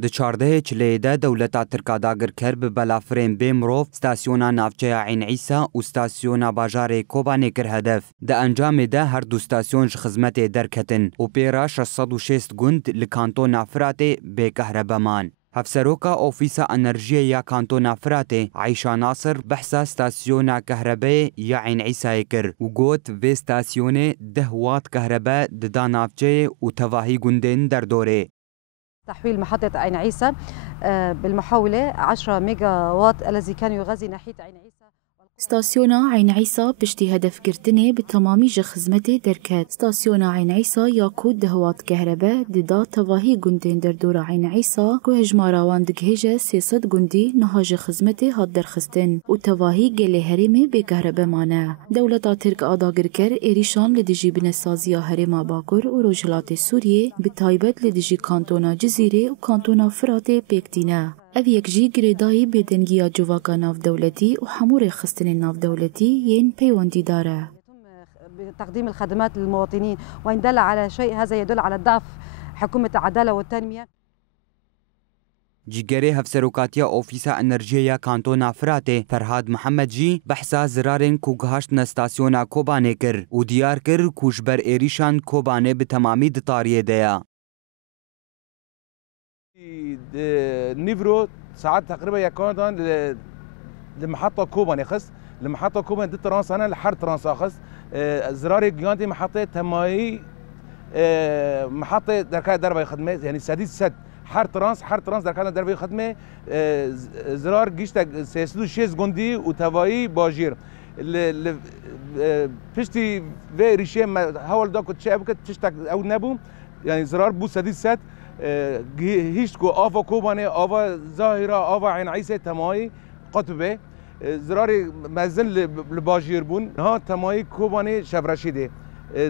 د 14 چلیده دولتا ترکا داگرکر به بلافرین بیمروف ستاسیونا نافچه عین عیسی و ستاسیونا باجار کوبانه کر هدف. د انجام ده هر دو ستاسیون خدمت درکتن و پیرا 606 گند لکانتون افراته به کهربامان. هفسروکا اوفیسا انرژی یا کانتون فراته عیشا ناصر بحثا ستاسیونا کهربای یا عین عیسی کر و گوت و ستاسیون 10 وات کهربا ددا نافچه و تواهی گندن در دوره. تحويل محطة عين عيسى بالمحولة 10 ميجا وات الذي كان يغذي ناحية عين عيسى. ستاسيونا عين عيسى بشتي هدف كرتني بتمامي خدمتي دركات. ستاسيونا عين عيسى ياكود دهوات كهرباء ددا تواهي جندين در دور عين عيسى كو هجمارا وان دجهجة 300 جندي نهاج خدمتي هاد درخستن و تواهي جلي هرمي بكهرباء مانا. دولة ترك آداغركر إيريشان لدجي بنسازيا هرما باكر و روجلات سوريا بتايبت لدجي كانتونا جزيرة و كانتونا فراتي بيكتينا. او یکجی گریدایی بدنگیا جواکا ناف دولتی و حمور خستن ناف دولتی ين پیوندی داره. تقديم الخدمات للمواطنين وإن دل على شيء هذا يدل على ضعف حكومة العدالة والتنمية. جيگري هفسروكاتيا اوفيسا انرجيا كانتونا فراته فرهاد محمد جي بحثا زرارن كوغهاشت نستاسيونا كوبانه كر و ديار كر كوشبر ايريشان كوبانه بتمامي دطاريه ديا. نيفرو ساعات تقريبا يكون لمحطة كوباني خص لمحطة كوباني دي ترانس أنا لحر ترانس أخص زراري جيانتي محطة تماي محطة دركات دربة خدمة يعني سديد سد حر ترانس دركات دربة خدمة زرار جيشتا سيسلو شيز جندي وتواي باجير فيشتي في ريشيم هول داكو تشابك تشتك أو نبو يعني زرار بو سديد سد هيشتكو آفا كوباني آفا ظاهرة آفا عين عيسى تماي قطبه زراري مازن لباجير بون ها تماي كوباني شفرشيده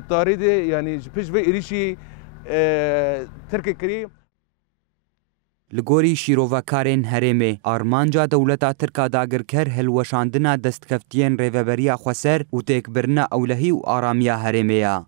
تاريد يعني بيش في إريشي تركي كري لگوری شیروکارین هرمه آرمانجا دولتا ترکا داگرکر هلوشاندنا دستکفتین ریوبریا خسر و تکبرنا اولهی و آرامیا هرمیا.